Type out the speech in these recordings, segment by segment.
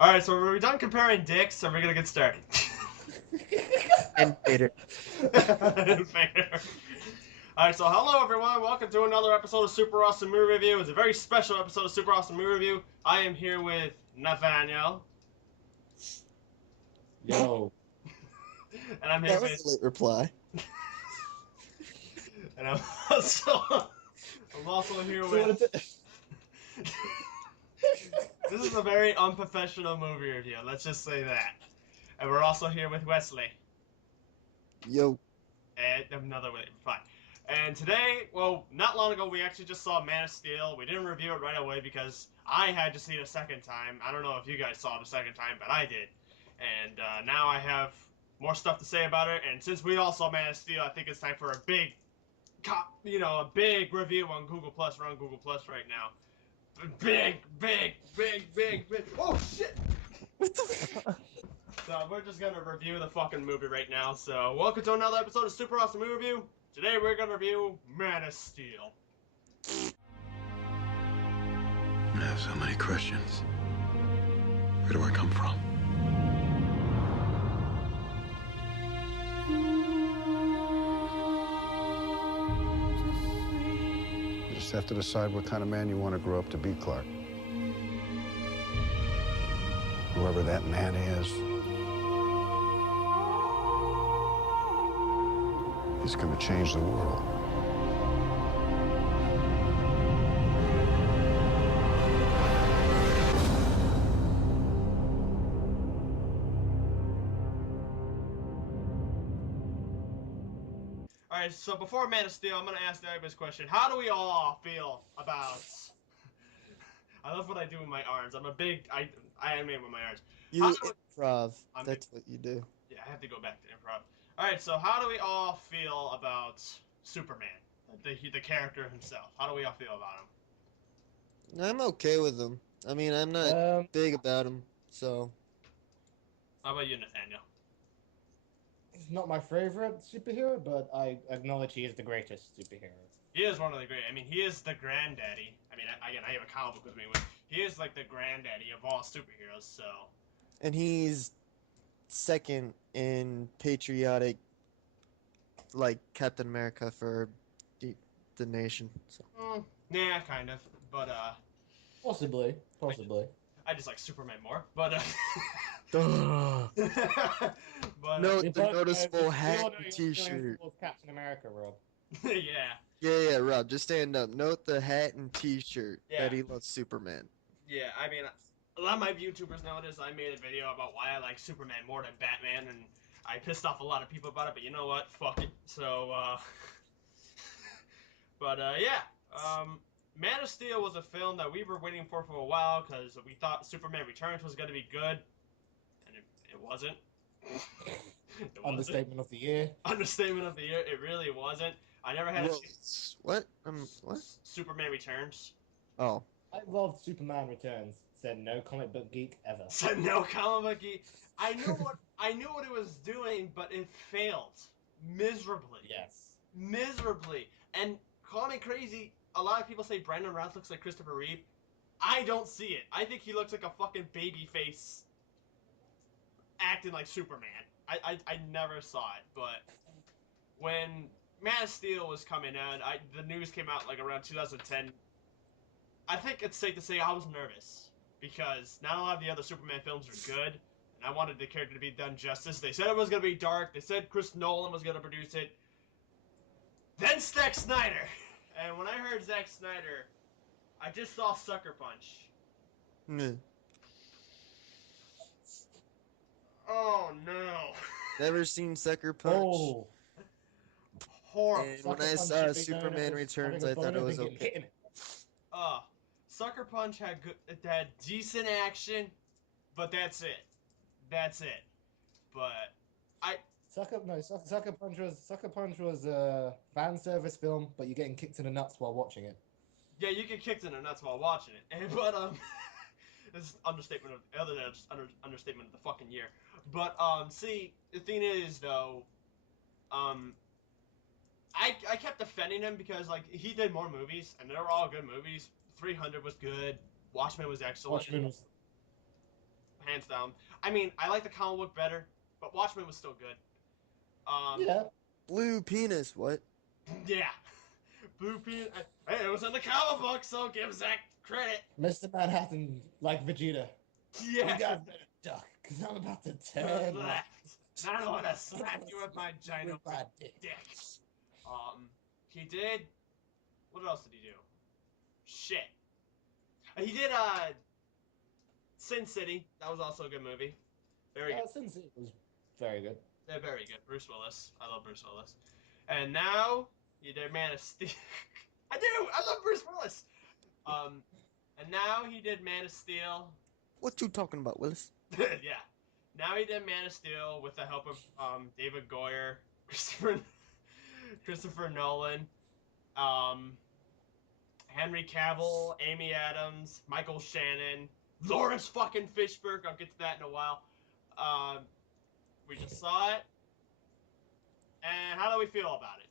Alright, so are we done comparing dicks, or are we gonna get started? And Peter. Fair. Alright, so hello everyone, welcome to another episode of Super Awesome Movie Review. It's a very special episode of Super Awesome Movie Review. I am here with Nathaniel. Yo. And I'm here That was with... a late reply. And I'm also here with... This is a very unprofessional movie review, let's just say that. And we're also here with Wesley. Yo. And another way, fine. And today, well, not long ago, we actually just saw Man of Steel. We didn't review it right away because I had to see it a second time. I don't know if you guys saw it a second time, but I did. And now I have more stuff to say about it. And since we all saw Man of Steel, I think it's time for a big, a big review on Google Plus. We're on Google Plus right now. Big. Oh shit! What the fuck? So we're just gonna review the fucking movie right now. So welcome to another episode of Super Awesome Movie Review. Today we're gonna review Man of Steel. I have so many questions. Where do I come from? You just have to decide what kind of man you want to grow up to be, Clark. Whoever that man is, he's going to change the world. Alright, so before Man of Steel, I'm gonna ask everybody's question. How do we all feel about... I love what I do with my arms. I'm a big... I animate with my arms. You improv. That's what you do. Yeah, I have to go back to improv. Alright, so how do we all feel about Superman? The character himself. How do we all feel about him? I'm okay with him. I mean, I'm not big about him, so. How about you, Nathaniel? He's not my favorite superhero, but I acknowledge he is the greatest superhero. He is one of the great... I mean, he is the granddaddy. I mean, again, I have a comic book with me. He is like the granddaddy of all superheroes, so... And he's second in patriotic, like Captain America for the nation. So. Yeah, kind of. But, Possibly. I just like Superman more, but, but, No, You the both know- noticeable we hat all know and you're feeling t-shirt. towards Captain America, Rob. yeah. Yeah, Rob, just stand up. Note the hat and t-shirt Yeah. that he loves Superman. Yeah, I mean, a lot of my YouTubers notice I made a video about why I like Superman more than Batman, and I pissed off a lot of people about it, but you know what? Fuck it. So, yeah. Man of Steel was a film that we were waiting for a while, because we thought Superman Returns was going to be good, and it wasn't. It wasn't. Understatement of the year. Understatement of the year, it really wasn't. I never had a chance. What? What? Superman Returns. Oh. I loved Superman Returns. Said no comic book geek ever. Said no comic book geek. I knew what it was doing, but it failed miserably. Yes. Miserably. And call me crazy, a lot of people say Brandon Routh looks like Christopher Reeve. I don't see it. I think he looks like a fucking baby face acting like Superman. I never saw it, but when Man of Steel was coming out, the news came out like around 2010. I think it's safe to say I was nervous because not a lot of the other Superman films are good, and I wanted the character to be done justice. They said it was going to be dark. They said Chris Nolan was going to produce it. Then Zack Snyder. And when I heard Zack Snyder, I just saw Sucker Punch. Meh. Oh, no. Never seen Sucker Punch. Oh. Horrible. And when Sucker I Punch saw should be known Superman as Returns, having a I thought it boner was than getting okay. hit in it. Sucker Punch had decent action, but that's it. That's it. But Sucker Punch was a fan service film, but you're getting kicked in the nuts while watching it. yeah, you get kicked in the nuts while watching it. But this is understatement of other than just understatement of the fucking year. But see, the thing is though, I kept defending him because like he did more movies and they were all good movies. 300 was good. Watchmen was excellent. Watchmen was hands down. I mean, I like the comic book better, but Watchmen was still good. Yeah. Blue penis, what? Yeah. Blue Penis. Hey, it was in the comic book, so give Zach credit. Mr. Manhattan, like Vegeta. You Yeah. guys better duck, because I'm about to turn left. Now I want to slap you with my giant With my dick. He did. What else did he do? Shit. He did Sin City. That was also a good movie. Very good. Sin City was very good. They're very good. Bruce Willis. I love Bruce Willis. And now he did Man of Steel. I do. I love Bruce Willis. And now he did Man of Steel. What you talking about, Willis? Yeah. Now he did Man of Steel with the help of David Goyer, Christopher Nolan, Henry Cavill, Amy Adams, Michael Shannon, Lawrence fucking Fishburne. I'll get to that in a while. We just saw it. And how do we feel about it?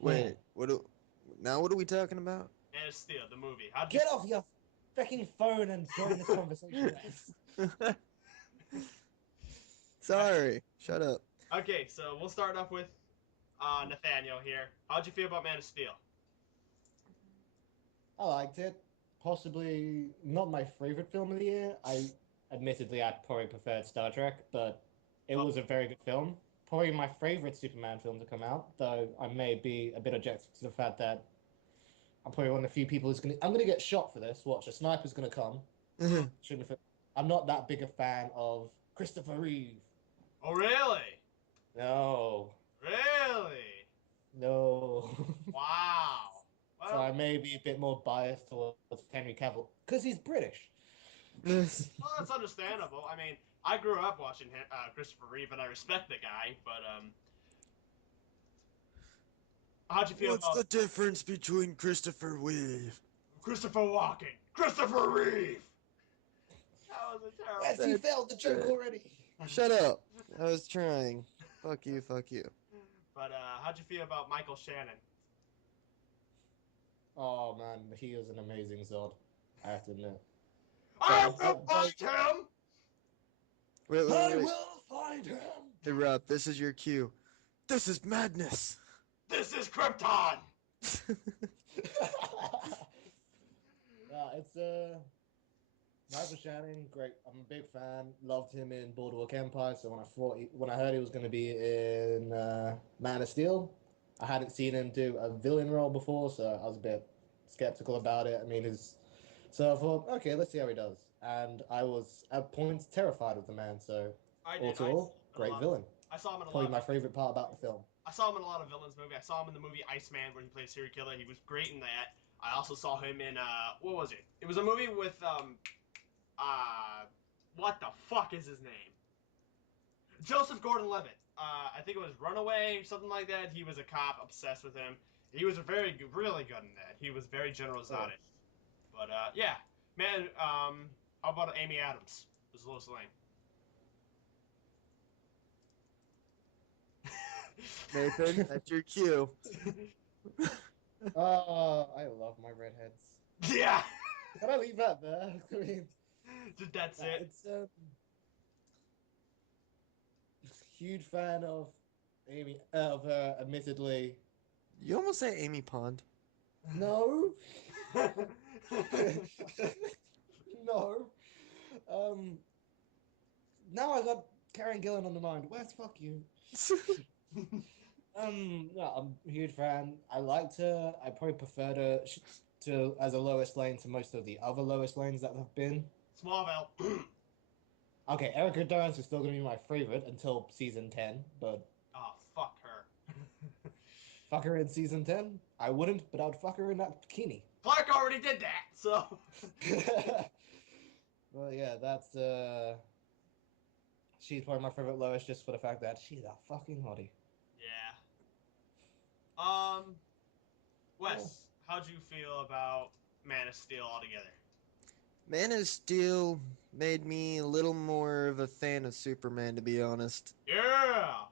Wait, what are we talking about? Man of Steel, the movie. Get off your freaking phone and join this conversation. Sorry, shut up. Okay, so we'll start off with Nathaniel here. How'd you feel about Man of Steel? I liked it. Possibly not my favorite film of the year. Admittedly, I probably preferred Star Trek, but it was a very good film. Probably my favorite Superman film to come out, though I may be a bit objective to the fact that I'm probably one of the few people who's I'm gonna get shot for this. Watch, a sniper's gonna come. I'm not that big a fan of Christopher Reeve. Oh, really? No. Really? No. Wow. Well, So I may be a bit more biased towards Henry Cavill because he's British. well, that's understandable. I mean, I grew up watching Christopher Reeve, and I respect the guy, but how'd you feel What's about the difference between Christopher Reeve? Christopher Walken? Christopher Reeve! That was a terrible... Yes, he failed the joke already. Shut up. I was trying. Fuck you, fuck you. But how'd you feel about Michael Shannon? Oh man, he is an amazing Zod. I have to admit. I will find him! Wait, I wait. will find him. Hey, Rob, this is your cue. This is madness. This is Krypton! It's Michael Shannon, great. I'm a big fan. Loved him in Boardwalk Empire. So when I heard he was going to be in Man of Steel, I hadn't seen him do a villain role before, so I was a bit skeptical about it. I mean, so I thought, okay, let's see how he does. And I was at points terrified of the man. So all, great villain. I saw him in a Probably lot. my favorite part about the film. I saw him in a lot of villains movies. I saw him in the movie Iceman where he played a serial killer. He was great in that. I also saw him in what was it? It was a movie with what the fuck is his name? Joseph Gordon-Levitt. I think it was Runaway, something like that. He was a cop obsessed with him. He was really good in that. He was very General Zod-ish. But yeah, man. How about Amy Adams? Was Lois Lane? Nathan, that's your cue. I love my redheads. Yeah. Can I leave that there? I mean, That's it. It's huge fan of Amy. Of her, admittedly. You almost say Amy Pond. No. No. Now I got Karen Gillan on the mind. Where's fuck you? No, I'm a huge fan. I liked her. I probably preferred her to as a Lois Lane to most of the other Lois Lanes that have been. Smallville. Okay, Erica Durance is still going to be my favorite until season 10, but... Oh, fuck her. Fuck her in season 10? I wouldn't, but I'd fuck her in that bikini. Clark already did that, so... Well, yeah, that's, she's probably my favorite Lois just for the fact that she's a fucking hottie. Yeah. Wes, how'd you feel about Man of Steel altogether? Man of Steel made me a little more of a fan of Superman, to be honest. Yeah!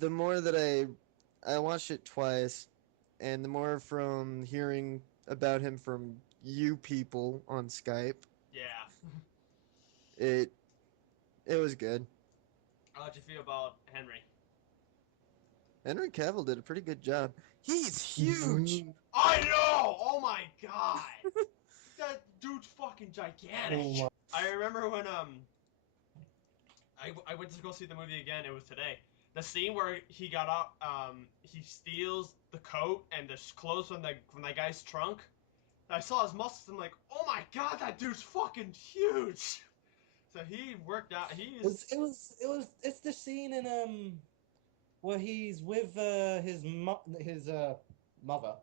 The more that I watched it twice, and the more from hearing about him from you people on Skype. Yeah. It was good. How'd you feel about Henry? Henry Cavill did a pretty good job. He's huge. I know! Oh my god! That dude's fucking gigantic. Oh my- I remember when I went to go see the movie again. It was today. The scene where he got up, he steals the coat and the clothes from the guy's trunk. I saw his muscles. I'm like, oh my god, that dude's fucking huge. So he worked out. It's the scene in where he's with his mother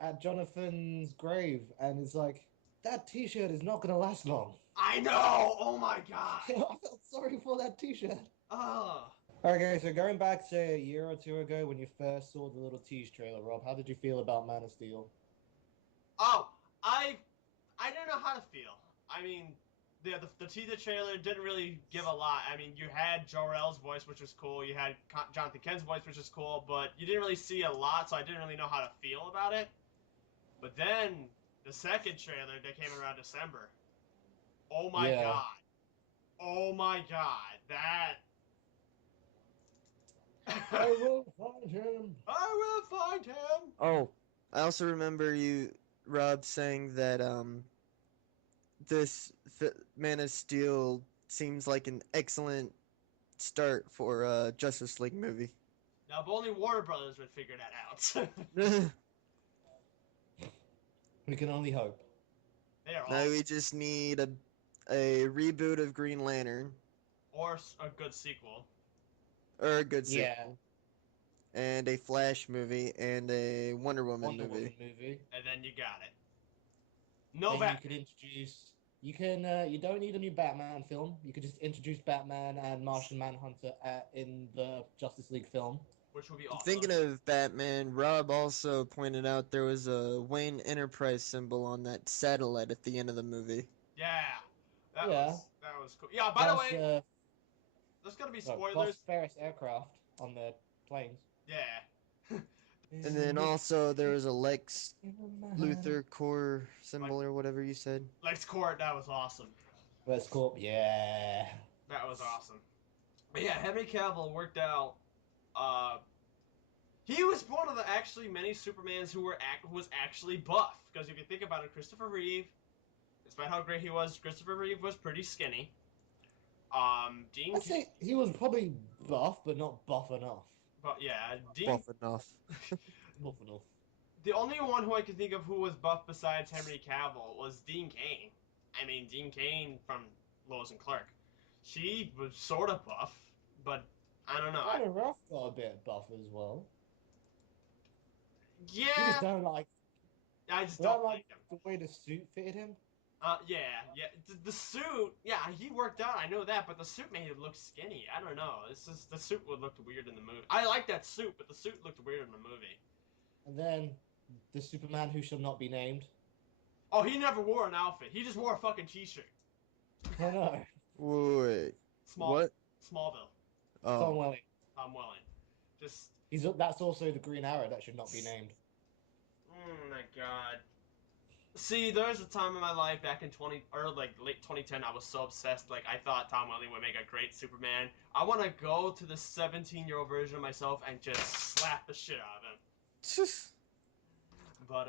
at Jonathan's grave, and it's like that T-shirt is not gonna last long. I know. Oh my god. I felt sorry for that T-shirt. Oh. Okay, so going back to a year or two ago when you first saw the little tease trailer, Rob, how did you feel about Man of Steel? Oh, I didn't know how to feel. I mean, the teaser trailer didn't really give a lot. I mean, you had Jor-El's voice, which was cool. You had Jonathan Kent's voice, which was cool, but you didn't really see a lot, so I didn't really know how to feel about it. But then the second trailer that came around December. Oh my god. Oh my god. That. I will find him. I will find him. Oh, I also remember Rob, saying that this Man of Steel seems like an excellent start for a Justice League movie. Now, if only Warner Brothers would figure that out. We can only hope. They are Now awesome. we just need a reboot of Green Lantern Or a good sequel. or a good sequel. Yeah. And a Flash movie and a Wonder Woman movie. And then you got it. No Then Batman. you could introduce. You don't need a new Batman film. You could just introduce Batman and Martian Manhunter in the Justice League film. Which would be awesome. Thinking of Batman, Rob also pointed out there was a Wayne Enterprise symbol on that satellite at the end of the movie. Yeah. That Yeah. was cool. Yeah, by the way, there's gonna be spoilers. Ferris aircraft on the planes. Yeah. And then also there was a Lex Luthor core symbol or whatever you said. LexCorp, that was awesome. Let's go. Yeah. That was awesome. But yeah, Henry Cavill worked out. He was one of the many Supermans who was actually buff. Because if you think about it, Christopher Reeve, despite how great he was, Christopher Reeve was pretty skinny. Dean. I'd say he was probably buff, but not buff enough. But yeah, Dean. Buff enough. Buff enough. The only one who I could think of who was buff besides Henry Cavill was Dean Cain. I mean, Dean Cain from Lois and Clark. She was sort of buff, but I don't know. Kind of rough got a bit buff as well. You Yeah, just don't like. I just I don't don't like like him. the way the suit fitted him. Yeah. The suit, yeah, he worked out. I know that, but the suit made him look skinny. I don't know. The suit would look weird in the movie. I like that suit, but the suit looked weird in the movie. And then the Superman who shall not be named. Oh, he never wore an outfit. He just wore a fucking t-shirt. I know. Wait. What? Smallville. Tom Oh. Welling. Tom Welling. Just. That's also the Green Arrow that should not be named. Oh my god. See, there was a time in my life back in late 2010, I was so obsessed. Like, I thought Tom Welling would make a great Superman. I want to go to the 17-year-old version of myself and just slap the shit out of him. But,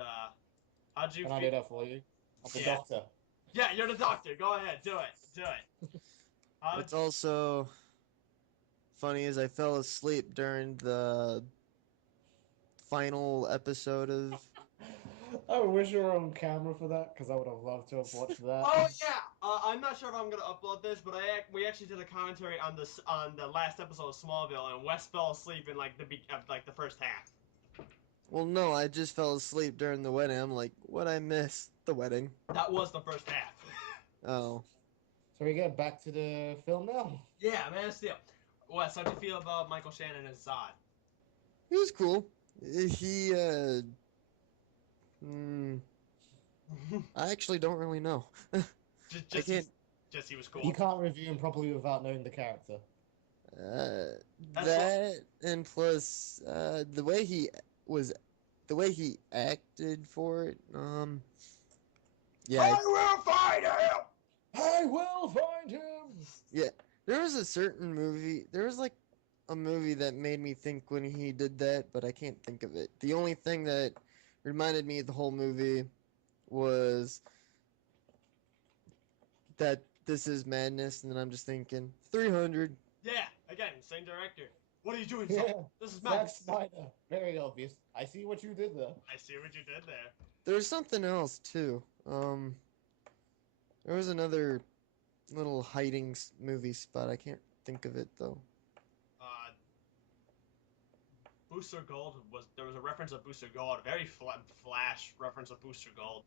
how'd you Can I do that for you? I'm the Yeah. doctor. Yeah, you're the doctor. Go ahead. Do it. What's also funny is I fell asleep during the final episode of. I wish you were on camera for that, because I would have loved to have watched that. Oh yeah, I'm not sure if I'm gonna upload this, but we actually did a commentary on the last episode of Smallville, and Wes fell asleep in the first half. Well, no, I just fell asleep during the wedding. I'm like, what I miss? The wedding. That was the first half. Oh. So we get back to the film now. Yeah, Man of Steel. Wes, how'd you feel about Michael Shannon as Zod? He was cool. He, I actually don't really know. Just can't- he was cool. You can't review him properly without knowing the character. That and plus the way he was the way he acted for it. Yeah, I will find him. I will find him. yeah. There was a certain movie. There was like a movie that made me think when he did that, but I can't think of it. The only thing that reminded me of the whole movie was that This Is Madness, and then I'm just thinking 300. Yeah, again, same director. What are you doing, Yeah. son? This is Zack madness. Snyder. Very obvious. I see what you did there. I see what you did there. There was something else too. There was another little hiding movie spot. I can't think of it though. Booster Gold there was a reference of Booster Gold, a very flash reference of Booster Gold.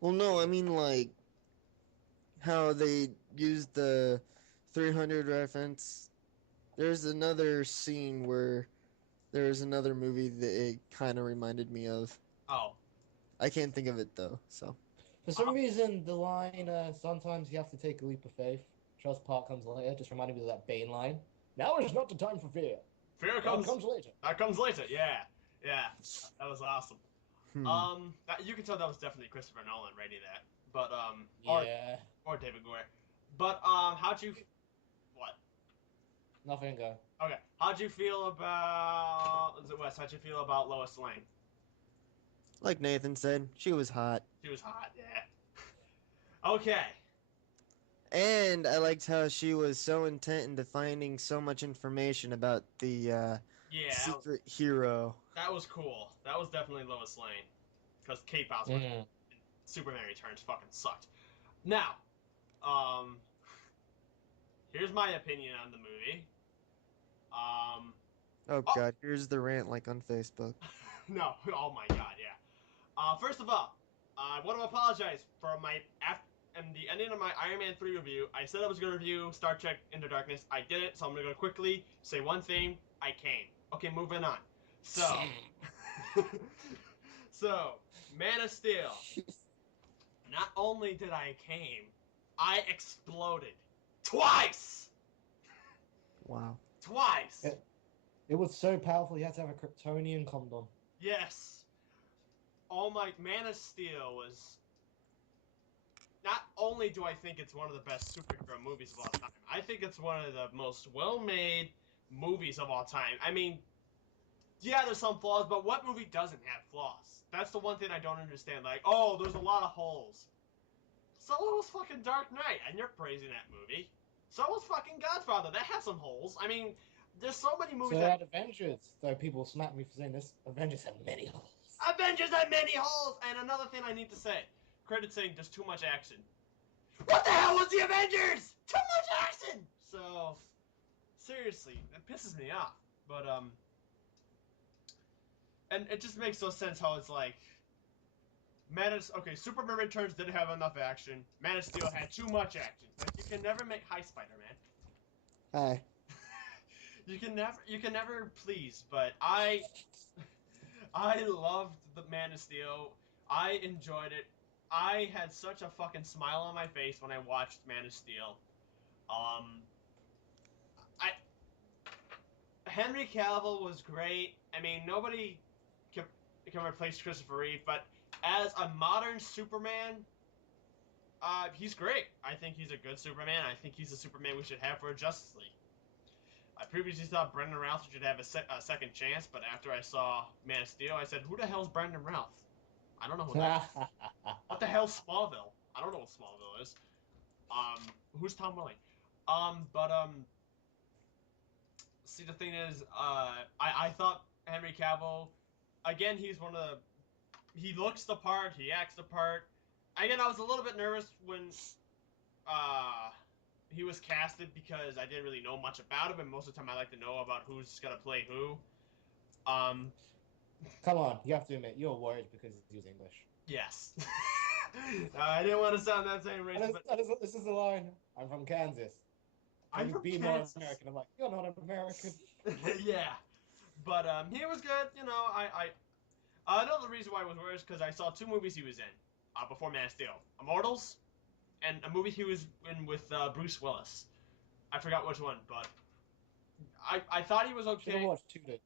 Well, no, I mean like how they used the 300 reference. There's another scene where there's another movie that it kind of reminded me of. Oh. I can't think of it though. So For some reason, the line, sometimes you have to take a leap of faith. Trust part comes later, just reminded me of that Bane line. Now is not the time for fear. Fear Comes comes later. That comes later. Yeah. That was awesome. hmm. You can tell that was definitely Christopher Nolan writing that, but Yeah. or David Goyer. But how'd you? What? Nothing go. Okay. How'd you feel about? Is it Wes? How'd you feel about Lois Lane? Like Nathan said, she was hot. She was hot. Yeah. Okay. And I liked how she was so intent into finding so much information about the Yeah. secret hero. That was cool. That was definitely Lois Lane, because Kate Bosworth in Superman Returns fucking sucked. Now, here's my opinion on the movie. Oh god, here's the rant like on Facebook. No, oh my god, yeah. First of all, I want to apologize for in the ending of my Iron Man 3 review. I said I was going to review Star Trek Into Darkness. I didn't, so I'm going to go quickly, say one thing. I came. Okay, moving on. So, Man of Steel. Not only did I came, I exploded. Twice! Wow. Twice! It was so powerful, you had to have a Kryptonian condom. Yes. Oh my, Man of Steel was... Not only do I think it's one of the best superhero movies of all time, I think it's one of the most well-made movies of all time. I mean, yeah, there's some flaws, but what movie doesn't have flaws? That's the one thing I don't understand. Like, oh, there's a lot of holes. So was fucking Dark Knight, and you're praising that movie. So was fucking Godfather. That has some holes. I mean, there's so many movies So that... had Avengers, though people smack me for saying this, Avengers had many holes. Avengers had many holes! And another thing I need to say. Credit saying there's too much action. What the hell was the Avengers? Too much action! So, seriously, it pisses me off. But, and it just makes no sense how it's like... Superman Returns didn't have enough action. Man of Steel had too much action. Like, you can never make... Hi, Spider-Man. Hi. You can never please, but I loved the Man of Steel. I enjoyed it. I had such a fucking smile on my face when I watched Man of Steel. Henry Cavill was great. I mean, nobody can replace Christopher Reeve, but as a modern Superman, he's great. I think he's a good Superman. I think he's the Superman we should have for Justice League. I previously thought Brendan Routh should have a second chance, but after I saw Man of Steel, I said, who the hell's Brendan Routh? I don't know who that is. What the hell's Smallville? I don't know what Smallville is. Who's Tom Welling? See, the thing is, I thought Henry Cavill, again, he's one of the, he looks the part, he acts the part. Again, I was a little bit nervous when, he was casted because I didn't really know much about him, and most of the time I like to know about who's gonna play who. Come on, you have to admit, you're worried because he was English. Yes. I didn't want to sound that same racist, but... This is the line. I'm from Kansas. I'm from Kansas. More American. I'm like, you're not American. Yeah. But, he was good, you know, another reason why I was worried is because I saw two movies he was in, before Man of Steel. Immortals, and a movie he was in with, Bruce Willis. I forgot which one, but I thought he was okay. Should have watched 2 days.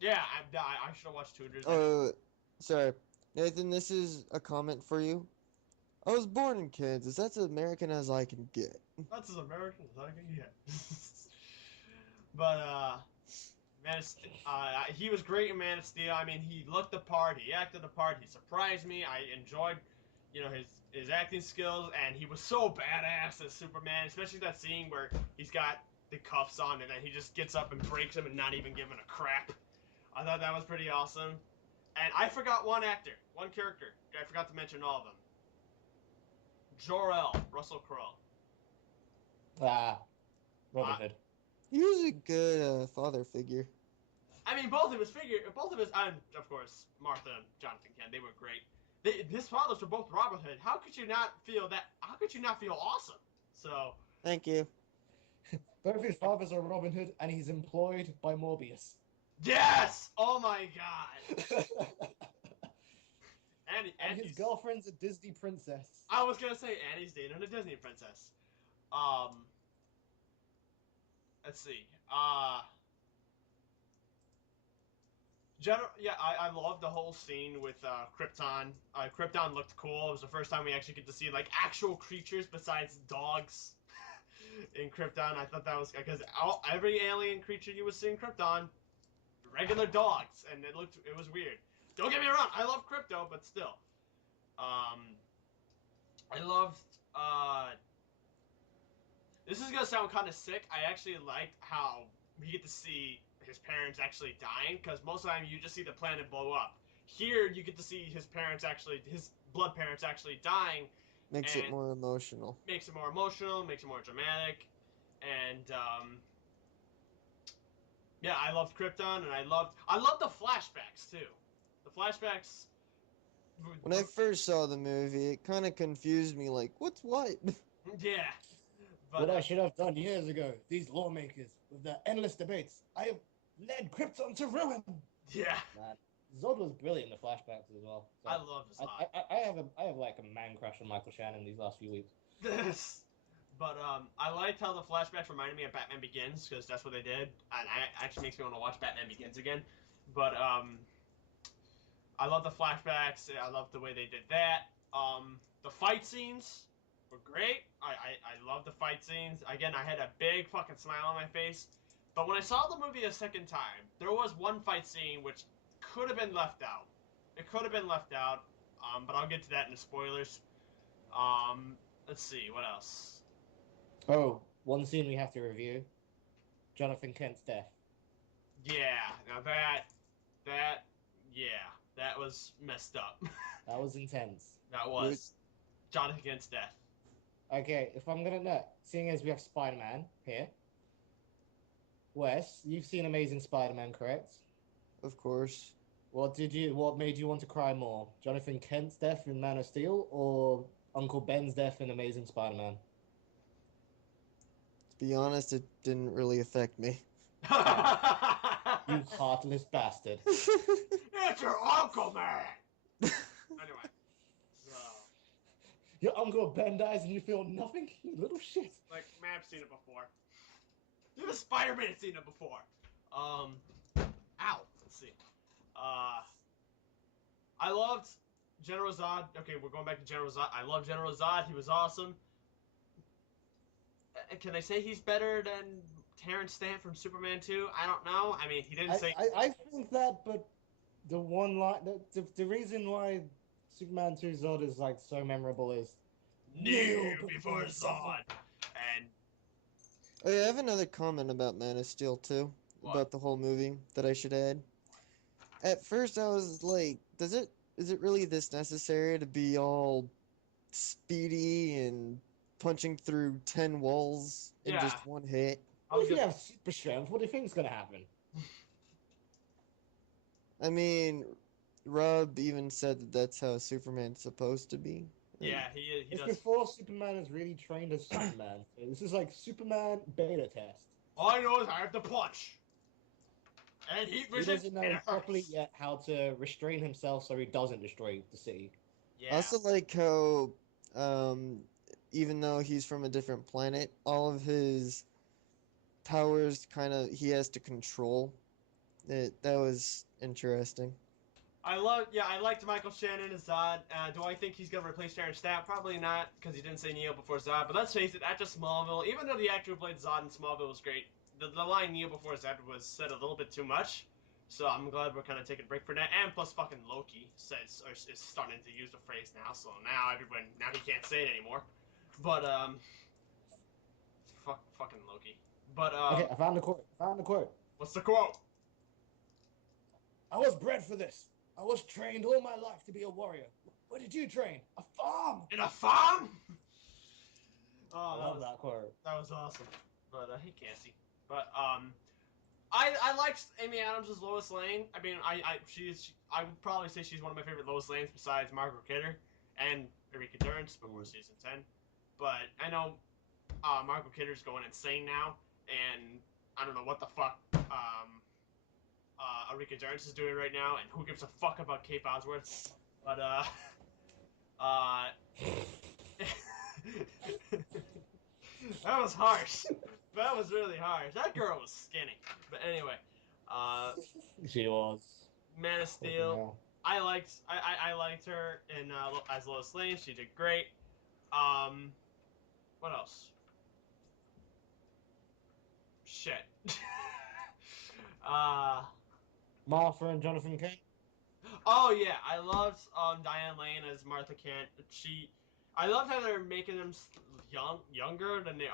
Yeah, I should have watched Tudors. Sorry. Nathan, this is a comment for you. I was born in Kansas. That's as American as I can get. That's as American as I can get. But Man of he was great in Man of Steel. I mean, he looked the part, he acted the part, he surprised me. I enjoyed, his acting skills, and he was so badass as Superman, especially that scene where he's got the cuffs on and then he just gets up and breaks them and not even giving a crap. I thought that was pretty awesome. And I forgot one character. I forgot to mention all of them. Jor-El, Russell Crowe. Robin Hood. He was a good father figure. I mean, both of his, and of course, Martha and Jonathan Kent, they were great. His fathers were both Robin Hood. How could you not feel that? How could you not feel awesome? So. Thank you. Both his fathers are Robin Hood, and he's employed by Morbius. Yes! Oh my god. and his girlfriend's a Disney princess. I was gonna say, and he's dating a Disney princess. Let's see. I loved the whole scene with Krypton. Krypton looked cool. It was the first time we actually get to see like actual creatures besides dogs in Krypton. I thought that was because every alien creature you would see in Krypton, regular dogs, and it was weird. Don't get me wrong, I love Crypto, but still, I loved. This is gonna sound kind of sick. I actually liked how we get to see his parents actually dying, because most of the time you just see the planet blow up. Here you get to see his blood parents actually dying. Makes it more emotional. Makes it more emotional, makes it more dramatic, and yeah, I loved Krypton, and I loved the flashbacks too. The flashbacks. When I first saw the movie, it kind of confused me. Like, what's what? Yeah. But, what I should have done years ago, these lawmakers, with their endless debates, I have led Krypton to ruin. Yeah. Man, Zod was brilliant in the flashbacks as well. So I love Zod. I have like a man crush on Michael Shannon these last few weeks. But I liked how the flashbacks reminded me of Batman Begins, because that's what they did, and it actually makes me want to watch Batman Begins again. But I love the flashbacks. I love the way they did that. The fight scenes were great. I love the fight scenes. Again, I had a big fucking smile on my face. But when I saw the movie a second time, there was one fight scene which could have been left out. It could have been left out, but I'll get to that in the spoilers. Let's see, what else? Oh, one scene we have to review. Jonathan Kent's death. Yeah, now that was messed up. That was intense. That was Jonathan Kent's death. Okay, if I'm gonna know, seeing as we have Spider-Man here, Wes, you've seen Amazing Spider-Man, correct? Of course. What made you want to cry more? Jonathan Kent's death in Man of Steel, or Uncle Ben's death in Amazing Spider-Man? To be honest, it didn't really affect me. You heartless bastard. It's your uncle, man! Anyway. So... Your Uncle Ben dies and you feel nothing? You little shit. Like, man, I've seen it before. Even Spider-Man seen it before. Ow. Let's see. I loved General Zod. Okay, we're going back to General Zod. I love General Zod. He was awesome. Can I say he's better than Terrence Stamp from Superman 2? I don't know. I mean, he didn't say... I think that, but the one line... The reason why Superman 2 Zod is, like, so memorable is... Kneel before Zod! And... Oh, yeah, I have another comment about Man of Steel, too. What? About the whole movie that I should add. At first, I was like, is it really this necessary to be all speedy and punching through 10 walls in just one hit? What if you have super strength? What do you think's gonna happen? I mean, Rob even said that that's how Superman's supposed to be. Yeah, he It's does. before Superman is really trained as Superman. So this is like Superman beta test. All I know is I have to punch. And heat He vision. doesn't know properly yet how to restrain himself so he doesn't destroy the city. Yeah. I also like how, even though he's from a different planet, all of his powers he has to control. That was interesting. I liked Michael Shannon as Zod. Do I think he's gonna replace Sharon Stapp? Probably not, because he didn't say Neo before Zod. But let's face it, after Smallville, even though the actor who played Zod in Smallville was great, the line Neo before Zod was said a little bit too much. So I'm glad we're kind of taking a break for that. And plus, fucking Loki is starting to use the phrase now. So now he can't say it anymore. But fucking Loki. But Okay, I found the quote. what's the quote? I was bred for this. I was trained all my life to be a warrior. Where did you train? A farm. In a farm? I Oh, love that quote. that was awesome. But hey, Cassie. But I liked Amy Adams as Lois Lane. I mean, I would probably say she's one of my favorite Lois Lanes besides Margaret Kidder and Erika Durance before season 10. But I know Margaret Kidder's going insane now, and I don't know what the fuck Erika Durance is doing right now, and who gives a fuck about Kate Bosworth? But that was harsh. That was really harsh. That girl was skinny. But anyway, She was. Man of Steel. I liked her in as Lois Lane. She did great. What else? Shit. Martha and Jonathan Kent. Oh yeah, I loved Diane Lane as Martha Kent. I loved how they're making them younger than they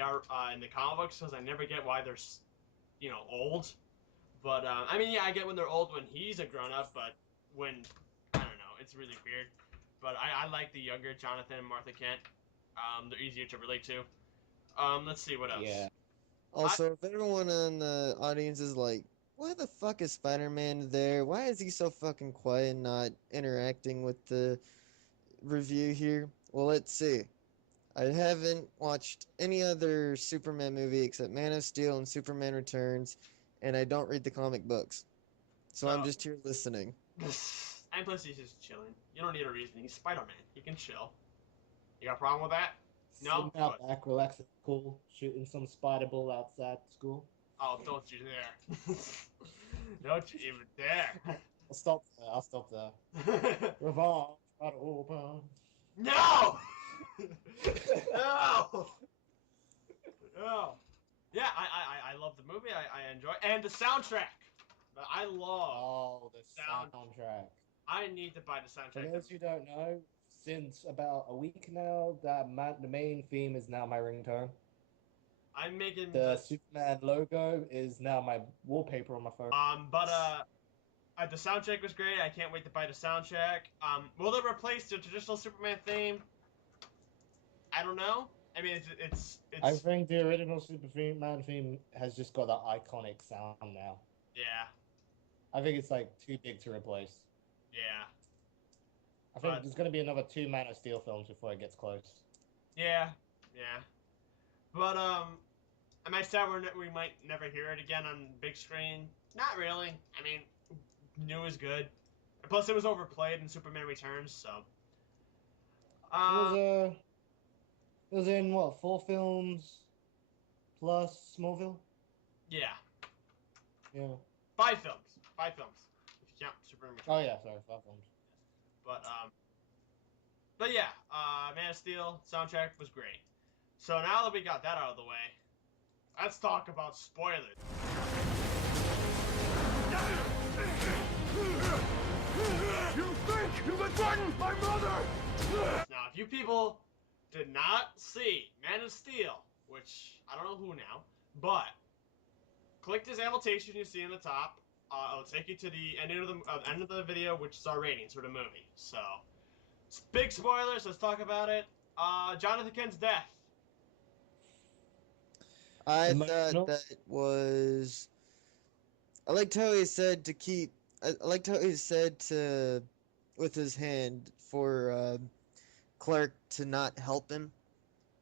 are in the comic books, because I never get why they're old. But I mean, yeah, I get when they're old when he's a grown up, but when I don't know, it's really weird. But I like the younger Jonathan and Martha Kent. They're easier to relate to. Let's see what else. Yeah. Also, if everyone in the audience is like, why the fuck is Spider-Man there? Why is he so fucking quiet and not interacting with the review here? Well, let's see. I haven't watched any other Superman movie except Man of Steel and Superman Returns, and I don't read the comic books. So I'm just here listening. And plus, he's just chilling. You don't need a reason. He's Spider-Man. He can chill. You got a problem with that? No? Sitting out back, relaxing, cool, shooting some spider ball outside school. Oh, don't you dare. Don't you even dare. I'll stop there. Revolve, try to open. No! No! No. Yeah, I love the movie. I enjoy it. And the soundtrack. I love the soundtrack. I need to buy the soundtrack. For those who don't know, since about a week now, the main theme is now my ringtone. I'm making the Superman logo is now my wallpaper on my phone. The soundtrack was great. I can't wait to buy the soundtrack. Will it replace the traditional Superman theme? I don't know. I mean, it's. I think the original Superman theme has just got that iconic sound now. Yeah. I think it's like too big to replace. Yeah. I think there's going to be another 2 Man of Steel films before it gets close. Yeah. Yeah. But am I sad we might never hear it again on big screen? Not really. I mean, new is good. Plus, it was overplayed in Superman Returns, so. It was in what, 4 films plus Smallville? Yeah. Yeah. 5 films. 5 films. If you count Superman Returns. Oh yeah, sorry, 5 films. But yeah, Man of Steel soundtrack was great. So now that we got that out of the way, let's talk about spoilers. You think you can threaten my mother? Now, if you people did not see Man of Steel, which I don't know who now, but click this annotation you see in the top. It'll take you to the end of the video, which is our ratings for the movie. So, big spoilers. Let's talk about it. Jonathan Kent's death. I thought that was. I liked how he said to keep. I liked how he said to, with his hand for Clark to not help him,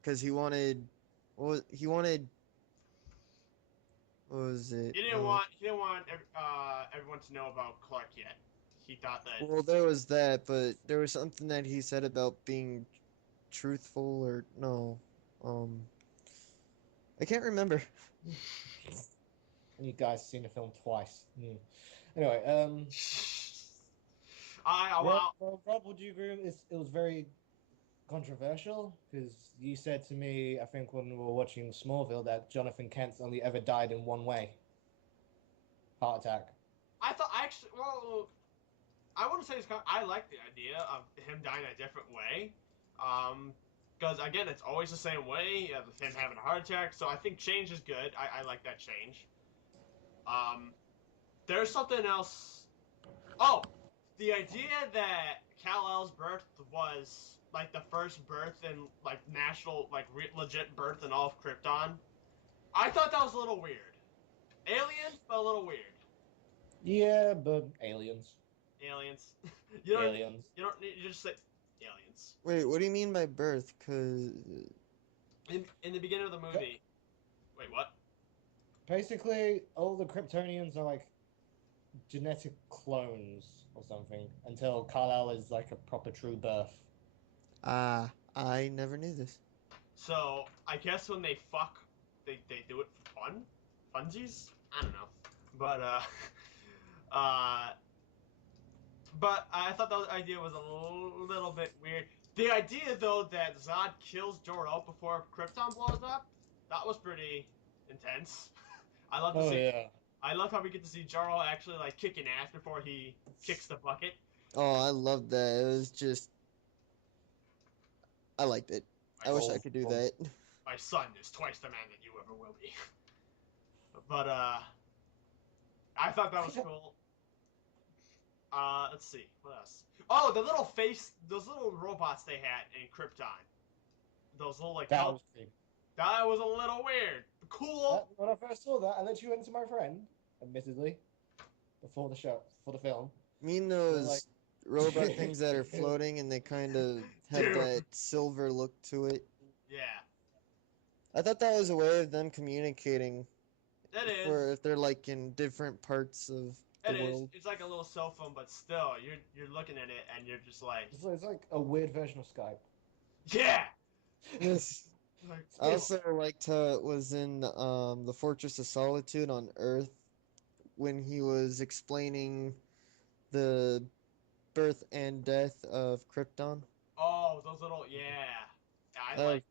because he wanted. What was it? He didn't want everyone to know about Clark yet. He thought that. Well, there was that, but there was something that he said about being truthful, or no, I can't remember. You guys seen the film twice. Anyway, Rob, would you agree? It was very controversial because you said to me, I think when we were watching Smallville, that Jonathan Kent's only ever died in one way: heart attack. I thought actually, well, I wouldn't say I like the idea of him dying a different way, because again, it's always the same way of him having a heart attack. So I think change is good. I like that change. There's something else. Oh, the idea that Kal-El's birth was like the first birth and like national, like legit birth in all of Krypton. I thought that was a little weird. Alien, but a little weird. Yeah, but aliens. Aliens. Aliens. You don't need. You just say aliens. Wait, what do you mean by birth? Cause In the beginning of the movie. Wait, what? Basically, all the Kryptonians are like genetic clones or something until Kal-El is like a proper true birth. I never knew this. So I guess when they fuck, they do it for fun, funsies. I don't know, but but I thought that idea was a little bit weird. The idea though that Zod kills Jor-El before Krypton blows up, that was pretty intense. I love to see. Yeah. I love how we get to see Jor-El actually like kicking ass before he kicks the bucket. Oh, I love that. It was just, I liked it. I wish I could do that. My son is twice the man that you ever will be. But I thought that was cool. Let's see what else. Oh, the little those little robots they had in Krypton. Those little like That was creepy. That was a little weird. Cool. When I first saw that, I let you into my friend, admittedly, before the film. I mean those like... robot things that are floating and they kind of have Dude. that silver look to it. Yeah. I thought that was a way of them communicating. That is. For if they're like in different parts of the world. It's like a little cell phone, but still, you're looking at it and you're just like. It's like a weird version of Skype. Yeah. Yes. I also liked how it was in the Fortress of Solitude on Earth when he was explaining the birth and death of Krypton. Oh, those little I like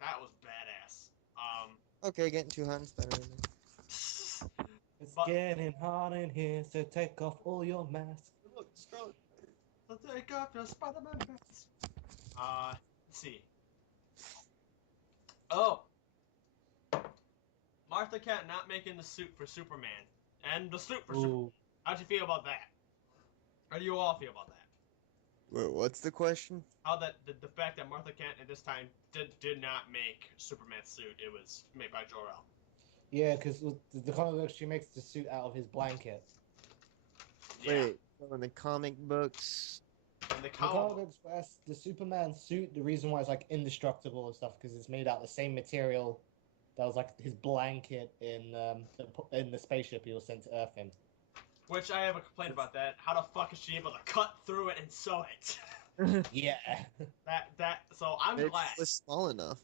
that was badass. Okay, getting too hot and spider. It's getting hot in here, so take off all your masks. Look, Scarlet. So take off your Spider-Man mask. Let's see. Oh. Martha Kent not making the suit for Superman. And the suit for Superman. How'd you feel about that? How do you all feel about that? Wait, what's the question? How that the fact that Martha Kent at this time did not make Superman's suit. It was made by Jor-El. Yeah, because the comic book, she makes the suit out of his blanket. Yeah. Wait, so in the comic books... In the comic books, where's the Superman suit, the reason why it's like indestructible and stuff, because it's made out of the same material that was like his blanket in the spaceship he was sent to Earth in. Which I have a complaint about that. How the fuck is she able to cut through it and sew it? Yeah. So I'm glad. It was small enough.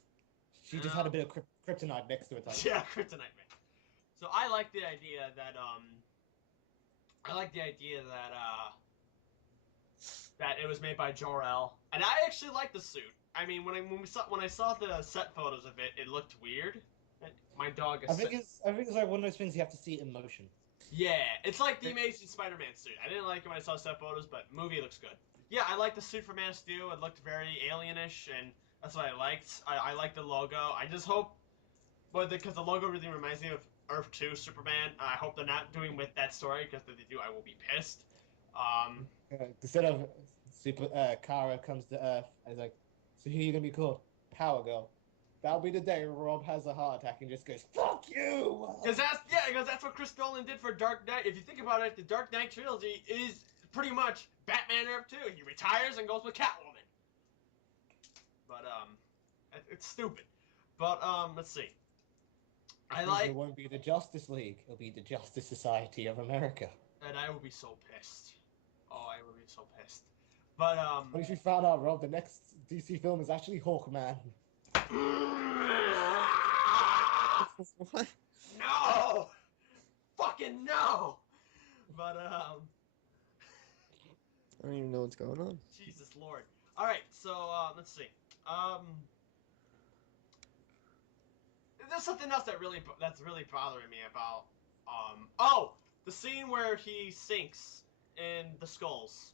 She just had a bit of kryptonite next to it. Yeah, kryptonite, man. So I like the idea that that it was made by Jor-El, and I actually like the suit. I mean, when I saw the set photos of it, it looked weird. My dog is. I think it's like one of those things you have to see it in motion. Yeah, it's like the Amazing Spider-Man suit. I didn't like it when I saw set photos, but movie looks good. Yeah, I like the suit for Man of Steel. It looked very alienish, and that's what I liked. I like the logo. I just hope, because the logo really reminds me of Earth 2 Superman. I hope they're not doing with that story, because if they do, I will be pissed. Instead of Kara comes to Earth and is like, so who are you gonna be called? Power Girl. That'll be the day Rob has a heart attack and just goes, fuck you! Because that's what Chris Nolan did for Dark Knight. If you think about it, the Dark Knight trilogy is pretty much Batman Earth 2. He retires and goes with Catwoman. But, it's stupid. But, let's see. It won't be the Justice League. It'll be the Justice Society of America. And I will be so pissed. Oh, I will be so pissed. But, what if you found out, Rob, the next DC film is actually Hawkman? What? No! fucking know. But I don't even know what's going on. Jesus Lord. All right, so let's see. There's something else that's really bothering me about oh, the scene where he sinks in the skulls.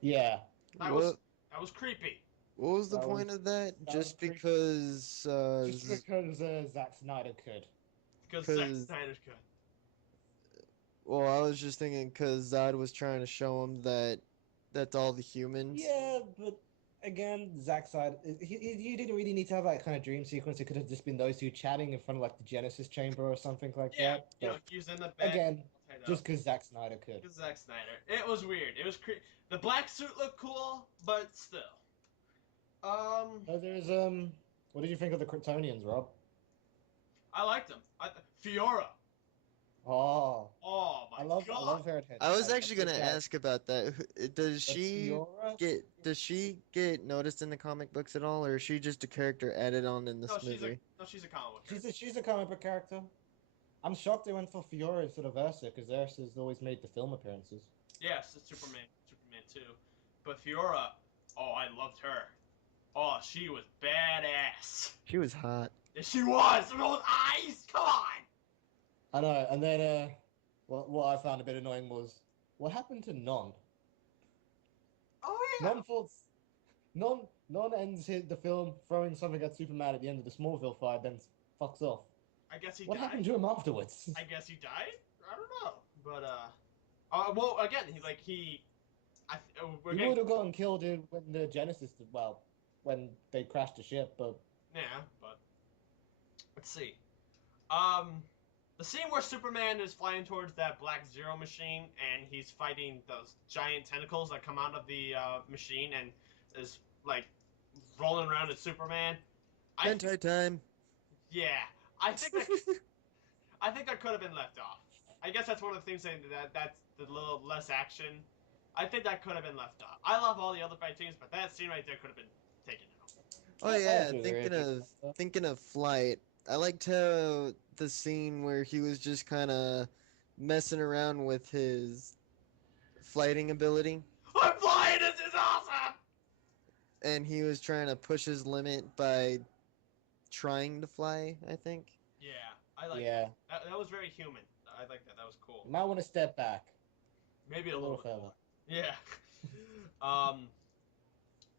Yeah. That What was creepy. what was the That point was- of that? that Just was creepy. because Just because Zack Snyder could. Because Zack 'Cause- Snyder's good. well, I was just thinking because Zod was trying to show him that that's all the humans. Yeah, but again, Zack Snyder, you didn't really need to have that kind of dream sequence. It could have just been those two chatting in front of like the Genesis chamber or something like Yeah, that. you know, But he was in the bed. again, tied up. just because Zack Snyder could. Because Zack Snyder. It was weird. It was the black suit looked cool, but still. So there's what did you think of the Kryptonians, Rob? I liked him. Fiora. Oh, Oh my I love god. her head. I was actually gonna appreciate- ask about that. Does but she Fiora? does she get noticed in the comic books at all, or is she just a character added on in this No, she's movie? a comic book character. She's a comic book character. I'm shocked they went for Fiora instead of Ursa, because Ursa's always made the film appearances. Yes, it's Superman 2. But Fiora, oh, I loved her. Oh, she was badass. She was hot. Yeah, she was. With those eyes. Come on. I know, and then what I found a bit annoying was what happened to Non. Oh yeah. Non ends the film throwing something at Superman at the end of the Smallville fight, then fucks off. I guess he What died. happened to him afterwards? I guess he died. I don't know. But well, again, he we're He getting, would have gotten killed when the Genesis, when they crashed the ship, but yeah. But let's see. The scene where Superman is flying towards that Black Zero machine and he's fighting those giant tentacles that come out of the machine and is like rolling around as Superman. Hentai time. Yeah, I think that could have been left off. I guess that's one of the things saying that's the little less action. I think that could have been left off. I love all the other fight scenes, but that scene right there could have been taken out. Oh I yeah, do agree. thinking of Flight. I liked how the scene where he was just kind of messing around with his flighting ability, I'm flying! This is awesome! and he was trying to push his limit by trying to fly. I think. Yeah, I like yeah, that was very human. I like that. That was cool. you might want to step back Maybe a a little little further. Yeah.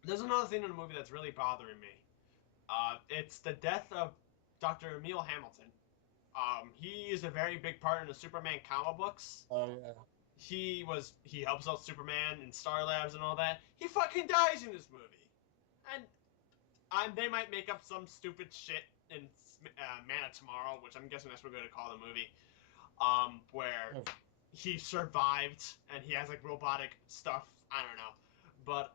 There's another thing in the movie that's really bothering me. It's the death of Dr. Emil Hamilton. He is a very big part in the Superman comic books. Oh yeah. He helps out Superman in Star Labs and all that. He fucking dies in this movie. And they might make up some stupid shit in Man of Tomorrow, which I'm guessing that's what we're going to call the movie, where he survived and he has like robotic stuff. I don't know. But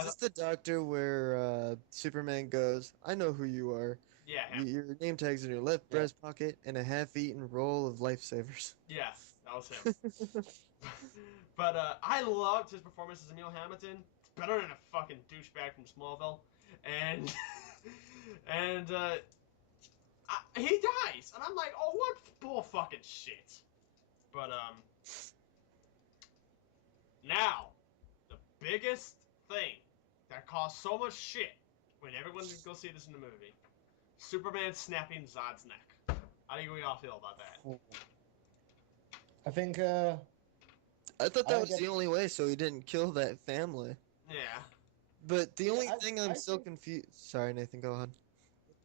Is this the Doctor where Superman goes, "I know who you are. yeah, him. Your name tag's in your left Yeah. breast pocket and a half-eaten roll of lifesavers." Yeah, that was him. But I loved his performance as Emil Hamilton. It's better than a fucking douchebag from Smallville. And he dies, and I'm like, oh, what bull fucking shit. But now the biggest thing that caused so much shit when everyone would go see this in the movie: Superman snapping Zod's neck. How do we all feel about that? I think I thought I that was get- the only way, so he didn't kill that family. Yeah. But the Yeah, only I- thing I'm I still think- confused. Sorry, Nathan, go on.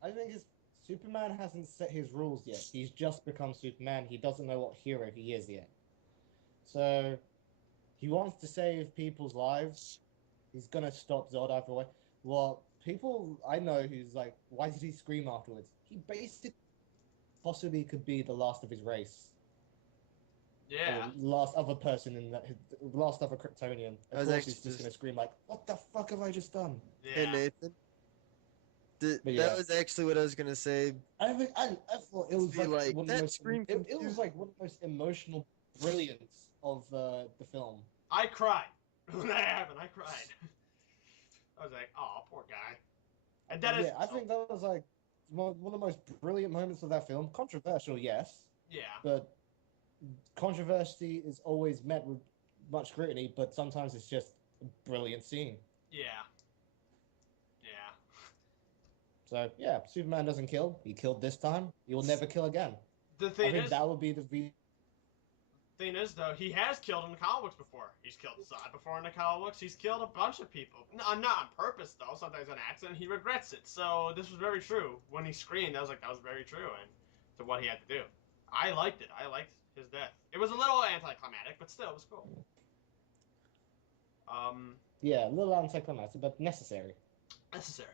I think Superman hasn't set his rules yet. He's just become Superman. He doesn't know what hero he is yet. So he wants to save people's lives. He's gonna stop Zod either way. Well, people I know who's like, why did he scream afterwards? He basically possibly could be the last of his race. Yeah. Or last other person in that, last other Kryptonian. I Of was course, actually he's just just- gonna scream like, "What the fuck have I just done?" Hey, Yeah. Nathan. But That yeah. was actually what I was gonna say. I thought it was Be like, like, one of "That the most, scream it was confused like one of the most emotional brilliance of the film. I cried when that happened. I cried. I was like, "Oh, poor guy." And that is, Yeah, I think that was like one of the most brilliant moments of that film. Controversial, yes, yeah, but controversy is always met with much scrutiny, but sometimes it's just a brilliant scene. Yeah. Yeah. So yeah, Superman doesn't kill. He killed this time. He will never kill again. The I thing think is, that would be the though, he has killed in the comic books before. He's killed Zod before in the comic books. He's killed a bunch of people. No, not on purpose, though. Sometimes on accident. He regrets it. So this was very true. When he screamed, I was like, that was very true. And to what he had to do. I liked it. I liked his death. It was a little anticlimactic, but still, it was cool. Yeah, a little anticlimactic, but necessary. Necessary.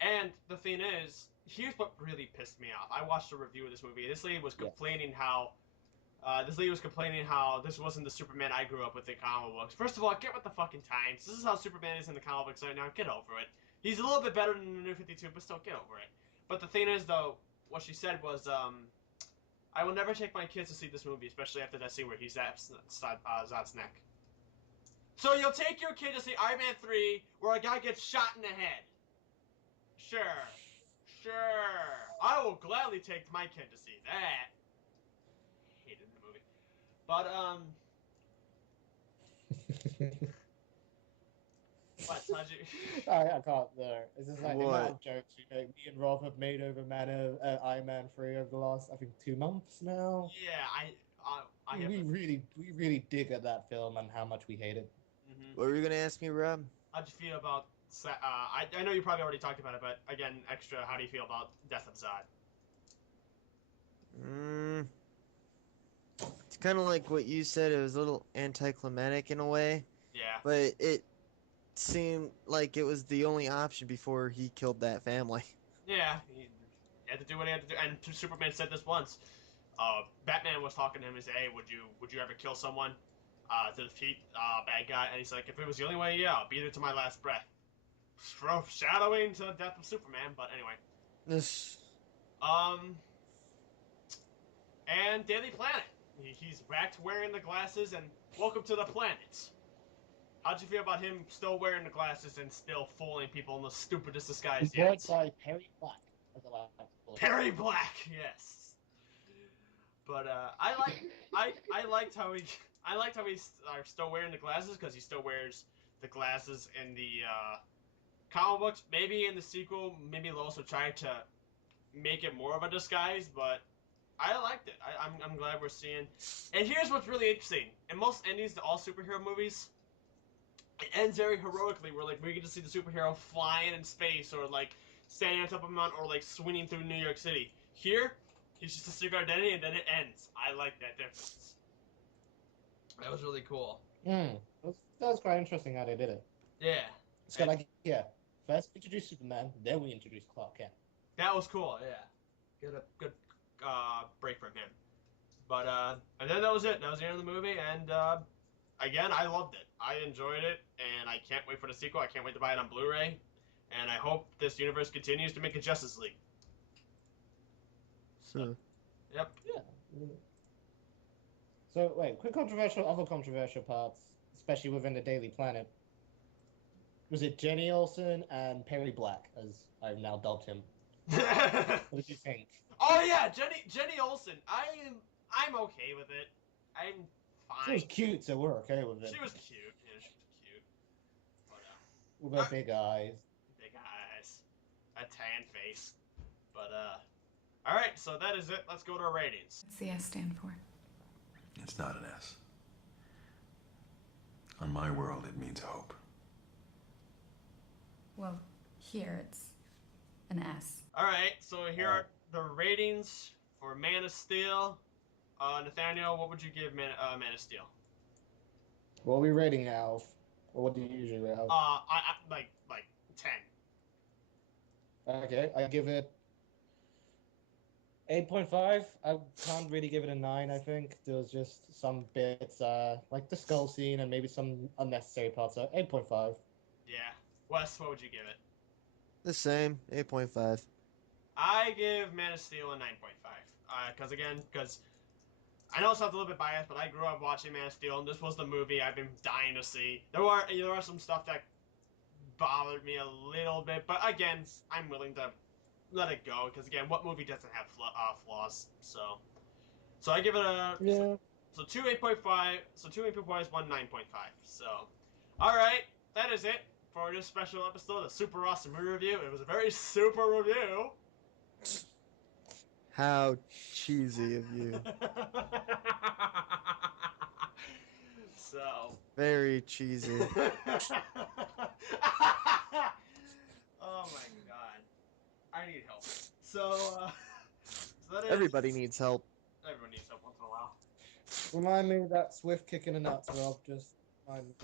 And the thing is, here's what really pissed me off. I watched a review of this movie. This lady was complaining how this wasn't the Superman I grew up with in comic books. First of all, get with the fucking times. This is how Superman is in the comic books right now. Get over it. He's a little bit better than the New 52, but still, get over it. But the thing is, though, what she said was, I will never take my kids to see this movie, especially after that scene where he zaps Zod's neck. So you'll take your kid to see Iron Man 3, where a guy gets shot in the head. Sure. I will gladly take my kid to see that. Hated the movie. But, what, Taji? I can't there. It's just like the What? amount of jokes me and Rob have made over Iron Man 3 over the last, I think, 2 months now. Yeah, I have we really dig at that film and how much we hate it. What were you gonna ask me, Rob? How'd you feel about, I know you probably already talked about it, but again, extra, how do you feel about Death of Zod? It's kind of like what you said. It was a little anticlimactic in a way, Yeah. but it seemed like it was the only option before he killed that family. Yeah, he had to do what he had to do, and Superman said this once. Batman was talking to him and said, "Hey, would you ever kill someone to defeat bad guy?" And he's like, "If it was the only way, yeah, I'll be there to my last breath." Foreshadowing to the death of Superman, but anyway. This. And Daily Planet. He's back to wearing the glasses, and welcome to the planet. How'd you feel about him still wearing the glasses and still fooling people in the stupidest disguise yet? Employed by Perry Black, as I like to call it. Perry Black, yes. But I liked how he's still wearing the glasses, because he still wears the glasses in the comic books. Maybe in the sequel, maybe they'll also try to make it more of a disguise, but I liked it. I'm glad we're seeing. And here's what's really interesting: in most endings to all superhero movies, it ends very heroically. Where we get to see the superhero flying in space, or standing on top of a mountain, or swinging through New York City. Here, he's just a secret identity, and then it ends. I like that difference. That was really cool. That was quite interesting how they did it. Yeah. It's kind of first we introduce Superman, then we introduce Clark Kent. That was cool. Yeah. Good break from him. But and then that was it. That was the end of the movie, and again, I loved it. I enjoyed it, and I can't wait for the sequel. I can't wait to buy it on Blu-ray, and I hope this universe continues to make a Justice League. So. Yep. Yeah. So wait, other controversial parts, especially within the Daily Planet. Was it Jenny Olsen and Perry Black, as I've now dubbed him? What did you think? Oh yeah, Jenny Olsen. I'm okay with it. I'm fine. She was cute, so we're okay with it. She was cute. Yeah, she was cute. But, with her big eyes. Big eyes. A tan face. But alright, so that is it. Let's go to our ratings. What's the S stand for? It's not an S. On my world, it means hope. Well, here it's an S. Alright, so here are the ratings for Man of Steel. Nathaniel, what would you give Man of Steel? What are we rating now? Or what do you usually rate? I like 10. Okay, I give it 8.5. I can't really give it a 9, I think. There was just some bits, like the skull scene and maybe some unnecessary parts, so 8.5. Yeah. Wes, what would you give it? The same, 8.5. I give Man of Steel a 9.5. Because I know it sounds a little bit biased, but I grew up watching Man of Steel, and this was the movie I've been dying to see. There are some stuff that bothered me a little bit, but again, I'm willing to let it go, because again, what movie doesn't have flaws? So I give it a So 2 8.5. So 2 8.5 1 9.5. So, all right, that is it for this special episode of Super Awesome Movie Review. It was a very super review. How cheesy of you. So. Very cheesy. Oh my god. I need help. So that is... Everybody needs help. Everyone needs help once in a while. Remind me of that swift kick in the nuts, Rob. Just remind me.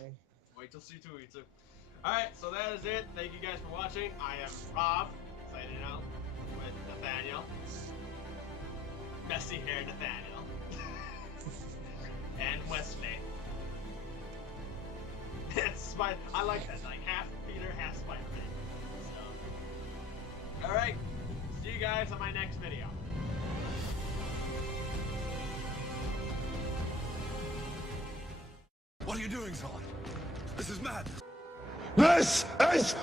Wait till C2 eats it. Alright, so that is it. Thank you guys for watching. I am Rob, signing out with Nathaniel. Messy hair Nathaniel. And Wesley. It's I like that, like half Peter, half Spider-Man. So. Alright, see you guys on my next video. What are you doing, Zod? This is madness. This is